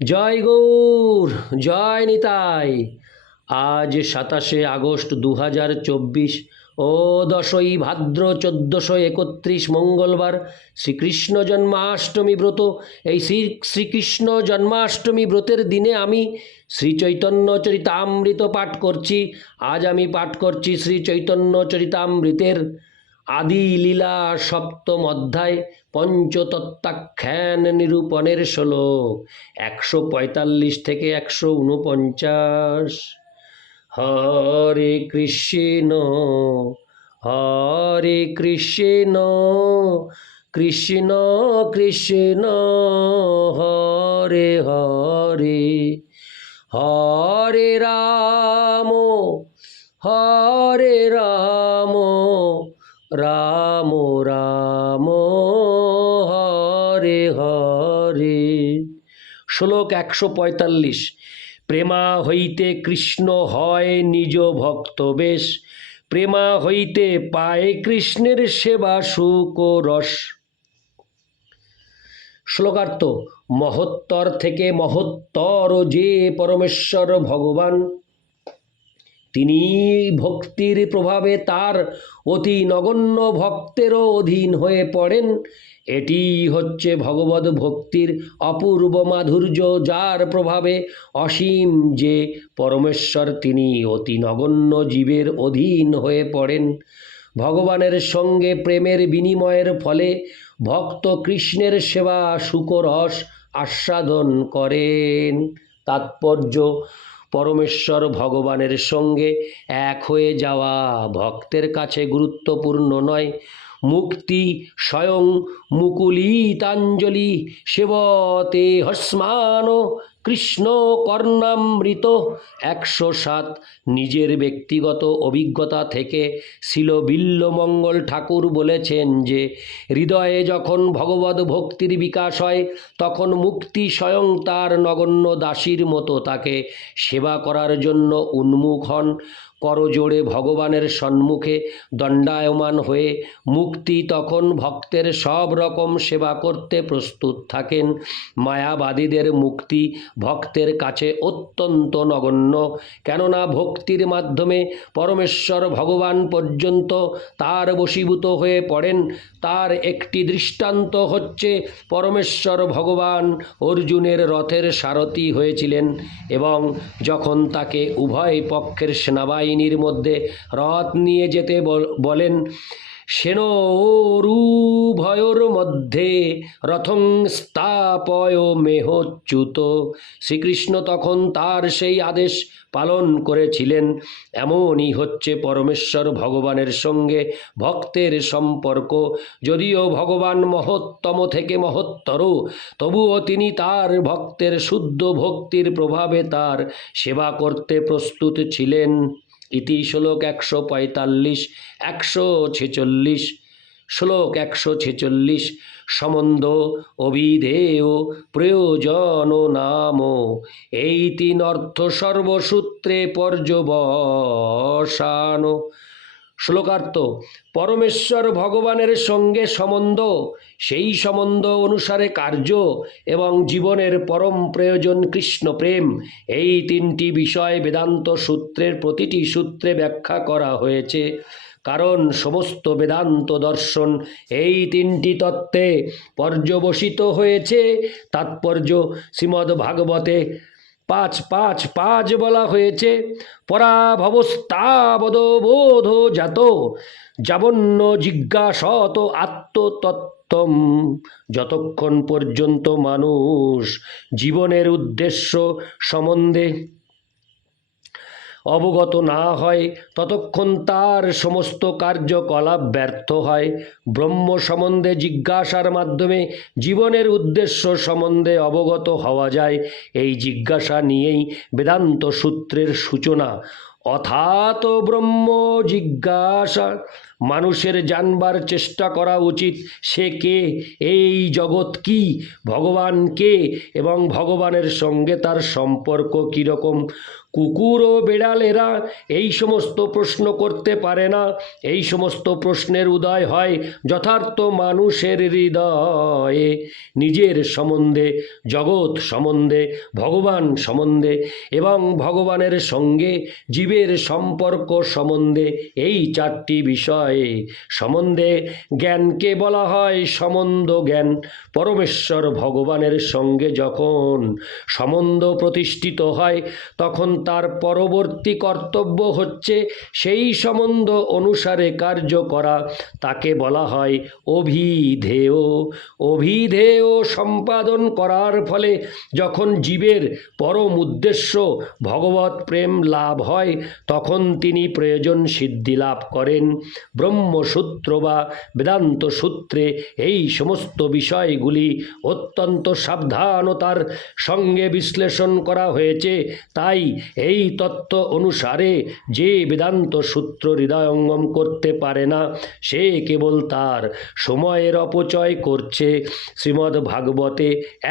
জয় গৌর, জয় নিতাই। আজ সাতাশে আগস্ট দু হাজার চব্বিশ ও দশই ভাদ্র চোদ্দশো একত্রিশ মঙ্গলবার শ্রীকৃষ্ণ জন্মাষ্টমী ব্রত। এই শ্রী, শ্রীকৃষ্ণ জন্মাষ্টমী ব্রতের দিনে আমি শ্রী চৈতন্য চরিতামৃত পাঠ করছি। আজ আমি পাঠ করছি শ্রী চৈতন্য চরিতামৃতের। আদি লীলা সপ্তম অধ্যায় পঞ্চতত্ত্বাখ্যান নিরূপণের শ্লোক, একশো পঁয়তাল্লিশ থেকে একশো উনপঞ্চাশ হরে কৃষ্ণ হরে কৃষ্ণ কৃষ্ণ কৃষ্ণ, হরে হরে হরে রাম হরে রাম। রাম রাম, হরে হরে। শ্লোক একশো পঁয়তাল্লিশ, প্রেমা হইতে কৃষ্ণ হয় নিজ ভক্ত বেশ, প্রেমা হইতে পায় কৃষ্ণের সেবা সুখ রস। শ্লোকার্থ, মহত্তর থেকে মহত্তর যে পরমেশ্বর ভগবান তিনি ভক্তির প্রভাবে তার অতি নগণ্য ভক্তেরও অধীন হয়ে পড়েন। এটি হচ্ছে ভগবত ভক্তির অপূর্ব মাধুর্য, যার প্রভাবে অসীম যে পরমেশ্বর তিনি অতি নগণ্য জীবের অধীন হয়ে পড়েন। ভগবানের সঙ্গে প্রেমের বিনিময়ের ফলে ভক্ত কৃষ্ণের সেবা সুকরস আস্বাদন করেন। তাৎপর্য পরমেশ্বর ভগবানের সঙ্গে এক হয়ে যাওয়া ভক্তের কাছে গুরুত্বপূর্ণ নয়। মুক্তি স্বয়ং মুকুলিতাঞ্জলি সেবতে হস্মান কৃষ্ণ কর্ণামৃত। একশো সাত নিজের ব্যক্তিগত অভিজ্ঞতা থেকে শিল বিল্লমঙ্গল ঠাকুর বলেছেন যে, হৃদয়ে যখন ভগবত ভক্তির বিকাশ হয়, তখন মুক্তি স্বয়ং তার নগণ্য দাসীর মতো তাকে সেবা করার জন্য উন্মুখ হন। করজোড়ে ভগবানের সম্মুখে দণ্ডায়মান হয়ে মুক্তি তখন ভক্তের সব রকম সেবা করতে প্রস্তুত থাকেন। মায়াবাদীদের মুক্তি ভক্তের কাছে অত্যন্ত নগণ্য। কেননা ভক্তির মাধ্যমে পরমেশ্বর ভগবান পর্যন্ত তার বশীভূত হয়ে পড়েন। তার একটি দৃষ্টান্ত হচ্ছে পরমেশ্বর ভগবান অর্জুনের রথের সারথি হয়েছিলেন এবং যখন তাকে উভয় পক্ষের সেনাবাহিনীর মধ্যে রথ নিয়ে যেতে বল- বলেন। সেনোরুভয়োর মধ্যে রথং স্থাপয় মেহচ্যুত। শ্রীকৃষ্ণ তখন তার সেই আদেশ পালন করেছিলেন। এমনই হচ্ছে পরমেশ্বর ভগবানের সঙ্গে ভক্তের সম্পর্ক। যদিও ভগবান মহত্তম থেকে মহত্তর, তবুও তিনি তার ভক্তের শুদ্ধ ভক্তির প্রভাবে তার সেবা করতে প্রস্তুত ছিলেন। ইতি শ্লোক একশো পঁয়তাল্লিশ, একশো ছেচল্লিশ, শ্লোক একশো ছেচল্লিশ। সম্বন্ধ অভিধেয় প্রয়োজন নাম, এই তিন অর্থ সর্বসূত্রে পর্যবসানো। শ্লোকার্থ, পরমেশ্বর ভগবানের সঙ্গে সম্বন্ধ, সেই সম্বন্ধ অনুসারে কার্য এবং জীবনের পরম প্রয়োজন কৃষ্ণ প্রেম। এই তিনটি বিষয় বেদান্ত সূত্রের প্রতিটি সূত্রে ব্যাখ্যা করা হয়েছে। কারণ সমস্ত বেদান্ত দর্শন এই তিনটি তত্ত্বে পর্যবসিত হয়েছে। তাৎপর্য শ্রীমদ্ ভাগবতে পাঁচ পাঁচ পাঁচ বলা হয়েছে। পরাভবস্তাবদবোধ জাত। যাবন্য জিজ্ঞাসত আত্মতত্ত্বম। যতক্ষণ পর্যন্ত মানুষ জীবনের উদ্দেশ্য সম্বন্ধে অবগত না হয়, ততক্ষণ তার সমস্ত কার্যকলাপ ব্যর্থ হয়। ব্রহ্ম সম্বন্ধে জিজ্ঞাসার মাধ্যমে জীবনের উদ্দেশ্য সম্বন্ধে অবগত হওয়া যায়। এই জিজ্ঞাসা নিয়েই বেদান্ত সূত্রের সূচনা। অথাত ব্রহ্ম জিজ্ঞাসা মানুষের জানবার চেষ্টা করা উচিত। সে কে? এই জগৎ কি? ভগবান কে? এবং ভগবানের সঙ্গে তার সম্পর্ক কীরকম? কুকুর ও বেড়ালেরা এই সমস্ত প্রশ্ন করতে পারে না। এই সমস্ত প্রশ্নের উদয় হয় যথার্থ মানুষের হৃদয়ে। নিজের সম্বন্ধে, জগৎ সম্বন্ধে, ভগবান সম্বন্ধে এবং ভগবানের সঙ্গে জীবের সম্পর্ক সম্বন্ধে এই চারটি বিষয়ে সম্বন্ধে জ্ঞানকে বলা হয়? সম্বন্ধ জ্ঞান। পরমেশ্বর ভগবানের সঙ্গে যখন সম্বন্ধ প্রতিষ্ঠিত হয়, তখন তার পরবর্তী কর্তব্য হচ্ছে সেই সম্বন্ধ অনুসারে কার্য করা। তাকে বলা হয় অভিধেয়। অভিধেয় সম্পাদন করার ফলে যখন জীবের পরম উদ্দেশ্য ভগবত প্রেম লাভ হয়, তখন তিনি প্রয়োজন সিদ্ধি লাভ করেন। ব্রহ্মসূত্র বা বেদান্ত সূত্রে এই সমস্ত বিষয়গুলি অত্যন্ত সাবধানতার সঙ্গে বিশ্লেষণ করা হয়েছে। তাই এই তত্ত্ব অনুসারে যে বেদান্ত সূত্র হৃদয়ঙ্গম করতে পারে না, সে কেবল তার সময়ের অপচয় করছে। শ্রীমদ্ ভাগবতে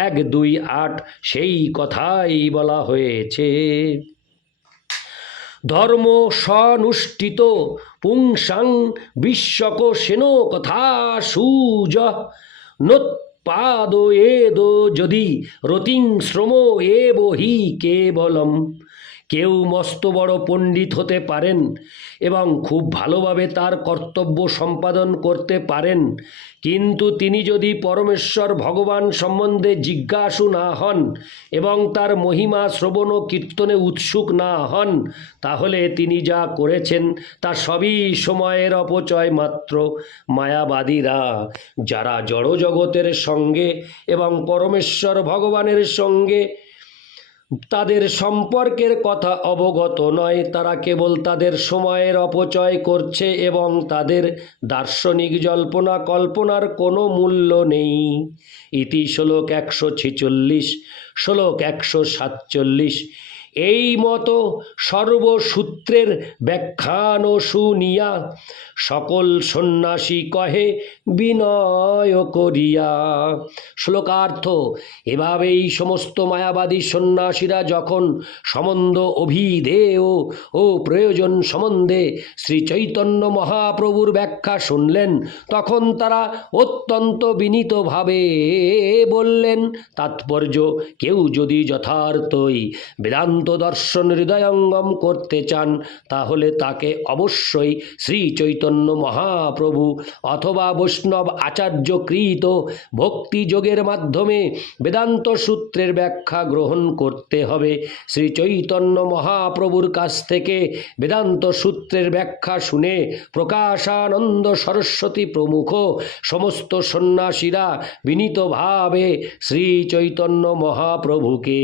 এক দুই আট সেই কথাই বলা হয়েছে। ধর্ম সনুষ্ঠিত পুংসাং বিশ্বক সেন কথা সুজ নোৎপাদ যদি রতিং শ্রম এব হি কেবলম। কেউ মস্ত বড় পণ্ডিত হতে পারেন এবং খুব ভালোভাবে তার কর্তব্য সম্পাদন করতে পারেন। কিন্তু তিনি যদি পরমেশ্বর ভগবান সম্বন্ধে জিজ্ঞাসু না হন এবং তার মহিমা শ্রবণ ও কীর্তনে উৎসুক না হন, তাহলে তিনি যা করেছেন তা সবই সময়ের অপচয় মাত্র। মায়াবাদীরা, যারা জড় জগতের সঙ্গে এবং পরমেশ্বর ভগবানের সঙ্গে তাদের সম্পর্কের কথা অবগত নয়। তারা কেবল তাদের সময়ের অপচয় করছে এবং তাদের দার্শনিক জল্পনা কল্পনার কোনো মূল্য নেই। ইতি শ্লোক একশো ছেচল্লিশ, শ্লোক একশো সাতচল্লিশ। এই মতো সর্বসূত্রের ব্যাখ্যান শুনিয়া সকল সন্ন্যাসী কহে, বিনয় করিয়া। শ্লোকার্থ এভাবেই সমস্ত মায়াবাদী সন্ন্যাসীরা যখন সম্বন্ধ অভিধেয় ও প্রয়োজন সম্বন্ধে শ্রী চৈতন্য মহাপ্রভুর ব্যাখ্যা শুনলেন, তখন তারা অত্যন্ত বিনীতভাবে বললেন, তাৎপর্য, কেউ যদি যথার্থই বেদান্ত দর্শন হৃদয়ঙ্গম করতে চান, তাহলে তাকে অবশ্যই শ্রী চৈতন্য মহাপ্রভু অথবা বৈষ্ণব আচার্যকৃত ভক্তি যোগের মাধ্যমে বেদান্ত সূত্রের ব্যাখ্যা গ্রহণ করতে হবে। শ্রী চৈতন্য মহাপ্রভুর কাছ থেকে বেদান্ত সূত্রের ব্যাখ্যা শুনে প্রকাশানন্দ সরস্বতী প্রমুখ সমস্ত সন্ন্যাসীরা বিনীতভাবে শ্রী চৈতন্য মহাপ্রভুকে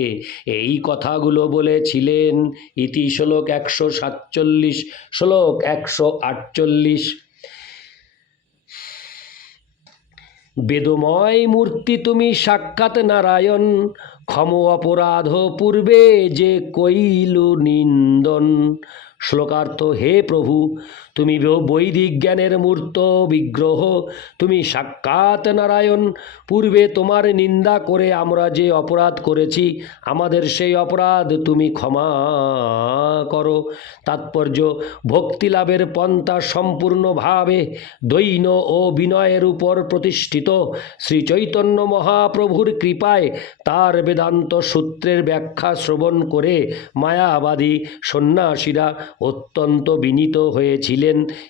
এই কথাগুলো বলেছিলেন ইতি শ্লোক একশো সাতচল্লিশ, শ্লোক একশো আটচল্লিশ। বেদময় মূর্তি তুমি সাক্ষাৎ নারায়ণ, ক্ষম অপরাধ পূর্বে যে কৈল নিন্দন। শ্লোকার্থ, হে প্রভু তুমি বৈদিক জ্ঞানের মূর্ত বিগ্রহ। তুমি সাক্ষাৎ নারায়ণ। পূর্বে তোমার নিন্দা করে আমরা যে অপরাধ করেছি, আমাদের সেই অপরাধ তুমি ক্ষমা করো। তাৎপর্য ভক্তি লাভের পন্থা সম্পূর্ণভাবে দৈন ও বিনয়ের উপর প্রতিষ্ঠিত। শ্রী চৈতন্য মহাপ্রভুর কৃপায় তার বেদান্ত সূত্রের ব্যাখ্যা শ্রবণ করে মায়াবাদী সন্ন্যাসীরা অত্যন্ত বিনীত হয়েছিলেন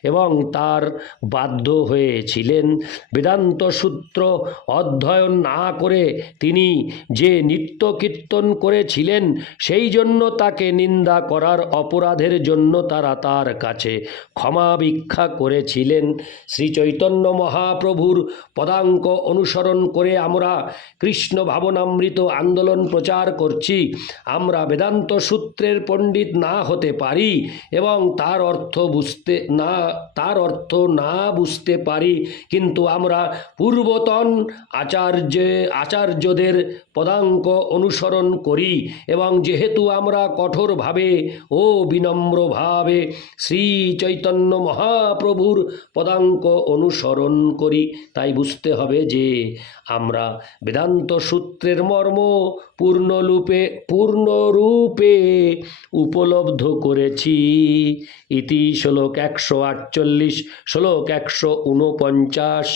এবং তার বাধ্য হয়েছিলেন। বেদান্ত সূত্র অধ্যয়ন না করে তিনি যে নিত্য কীর্তন করেছিলেন, সেই জন্য তাকে নিন্দা করার অপরাধের জন্য তারা তার কাছে ক্ষমা ভিক্ষা করেছিলেন। শ্রী চৈতন্য মহাপ্রভুর পদাঙ্ক অনুসরণ করে আমরা কৃষ্ণ ভাবনামৃত আন্দোলন প্রচার করছি। আমরা বেদান্ত সূত্রের পণ্ডিত না হতে পারি এবং তার অর্থ বুঝতে না, তার অর্থ না বুঝতে পারি। কিন্তু আমরা পূর্বতন আচার্য, আচার্যদের পদাঙ্ক অনুসরণ করি এবং যেহেতু আমরা কঠোরভাবে ও বিনম্রভাবে শ্রী চৈতন্য মহাপ্রভুর পদাঙ্ক অনুসরণ করি, তাই বুঝতে হবে যে আমরা বেদান্ত সূত্রের মর্ম পূর্ণরূপে পূর্ণরূপে উপলব্ধ করেছি। ইতি শ্লোক একশো আটচল্লিশ, শ্লোক একশো উনপঞ্চাশ।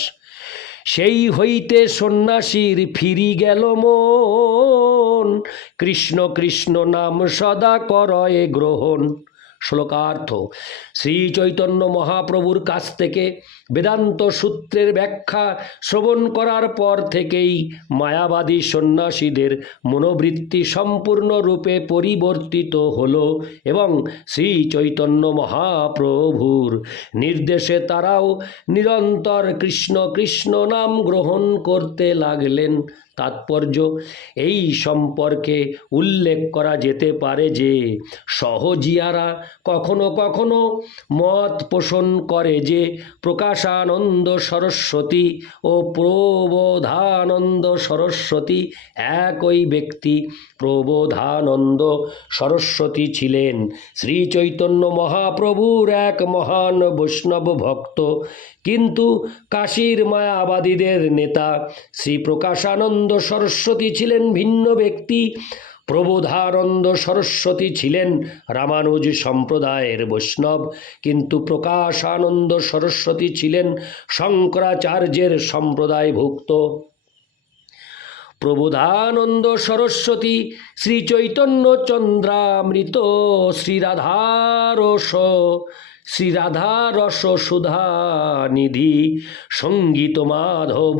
সেই হইতে সন্ন্যাসীর ফিরি গেল মন, কৃষ্ণ কৃষ্ণ নাম সদা করয়ে গ্রহণ। শ্লোকার্থ। শ্রী চৈতন্য মহাপ্রভুর কাছ থেকে বেদান্ত সূত্রের ব্যাখ্যা শ্রবণ করার পর থেকেই মায়াবাদী সন্ন্যাসীদের মনোবৃত্তি সম্পূর্ণরূপে পরিবর্তিত হল এবং শ্রী চৈতন্য মহাপ্রভুর নির্দেশে তারাও নিরন্তর কৃষ্ণ কৃষ্ণ নাম গ্রহণ করতে লাগলেন। তাৎপর্য। এই সম্পর্কে উল্লেখ করা যেতে পারে যে, সহজিয়ারা কখনো কখনো মত পোষণ করে যে, প্রকাশানন্দ সরস্বতী ও প্রবোধানন্দ সরস্বতী একই ব্যক্তি। প্রবোধানন্দ সরস্বতী ছিলেন শ্রী চৈতন্য মহাপ্রভুর এক মহান বৈষ্ণব ভক্ত। কিন্তু কাশীর মায়াবাদীদের নেতা শ্রী প্রকাশানন্দ সরস্বতী ছিলেন ভিন্ন ব্যক্তি। প্রবোধানন্দ সরস্বতী ছিলেন রামানুজ সম্প্রদায়ের বৈষ্ণব। কিন্তু প্রকাশানন্দ সরস্বতী ছিলেন শঙ্করাচার্যের সম্প্রদায়ভুক্ত। প্রবোধানন্দ সরস্বতী শ্রী চৈতন্য চন্দ্রামৃত শ্রীরাধারস শ্রীরাধারস সুধা নিধি, সংগীত মাধব,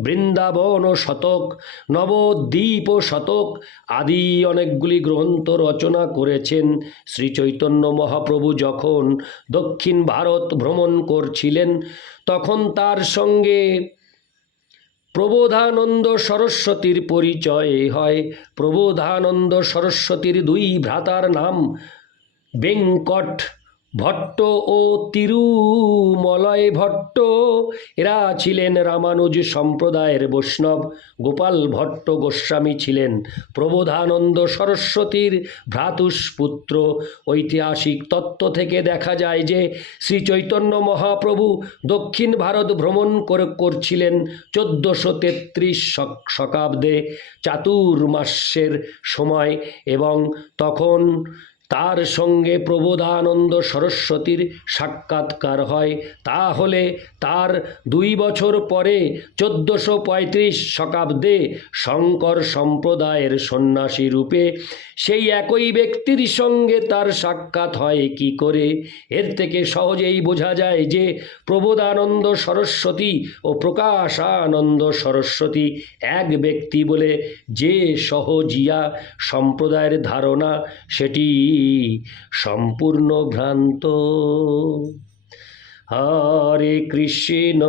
বৃন্দাবন শতক, নবদ্বীপ শতক আদি অনেকগুলি গ্রন্থ রচনা করেছেন শ্রী চৈতন্য মহাপ্রভু যখন দক্ষিণ ভারত ভ্রমণ করছিলেন, তখন তার সঙ্গে প্রবোধানন্দ সরস্বতীর পরিচয় হয়। প্রবোধানন্দ সরস্বতীর দুই ভ্রাতার নাম বেঙ্কট। ভট্ট ও তিরুমলয় ভট্ট, এরা ছিলেন রামানুজ সম্প্রদায়ের বৈষ্ণব। গোপাল ভট্ট গোস্বামী ছিলেন প্রবোধানন্দ সরস্বতীর ভ্রাতুষ্পুত্র। ঐতিহাসিক তত্ত্ব থেকে দেখা যায় যে শ্রী চৈতন্য মহাপ্রভু দক্ষিণ ভারত ভ্রমণ করে, করছিলেন চোদ্দোশো তেত্রিশ শকাব্দে চাতুর্মাস্যের সময় এবং তখন তার সঙ্গে প্রবোধানন্দ সরস্বতীর সাক্ষাৎকার হয়। তাহলে তার দুই বছর পরে চোদ্দোশো পঁয়ত্রিশ শতাব্দে শঙ্কর সম্প্রদায়ের সন্ন্যাসী রূপে সেই একই ব্যক্তির সঙ্গে তার সাক্ষাৎ হয় কি করে? এর থেকে সহজেই বোঝা যায় যে প্রবোধানন্দ সরস্বতী ও প্রকাশানন্দ সরস্বতী এক ব্যক্তি বলে যে সহজিয়া সম্প্রদায়ের ধারণা সেটি সম্পূর্ণ ভ্রান্ত। হরে কৃষ্ণ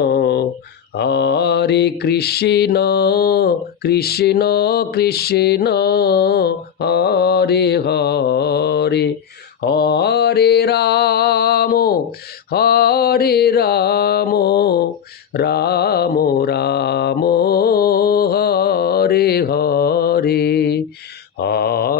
হরে কৃষ্ণ কৃষ্ণ কৃষ্ণ, হরে হরে হরে রাম হরে রাম রাম রাম, হরে হরে।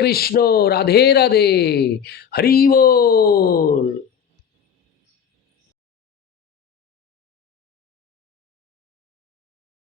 কৃষ্ণ রাধে রাধে হরি বল।